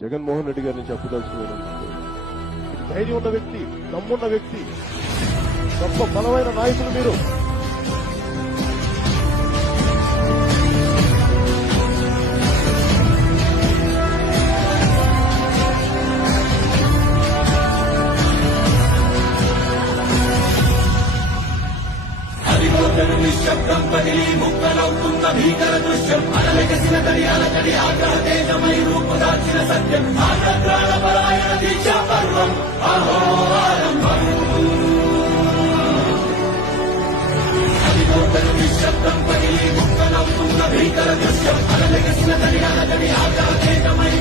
జగన్మోహన్ రెడ్డి గారిని చెప్పదలుచుకున్నాను. ధైర్యం ఉన్న వ్యక్తి, దమ్మున్న వ్యక్తి, గొప్ప బలమైన నాయకులు మీరు. నిశ్శబ్దం పగిలి ముక్కలవుతున్న భీకర దృశ్యం అలలెగసిన దర్యాల తడి ఆగ్రహ తేజమై రూపుదాల్చిన సత్యం ఆగ్రహాల పరాయణ దీక్షా పర్వం అహోరారంభం. అదిగోతను నిశ్శబ్దం పగిలి ముక్కలవుతున్న భీకర దృశ్యం అలలెగసిన దర్యాల తడి ఆగ్రహ తేజమై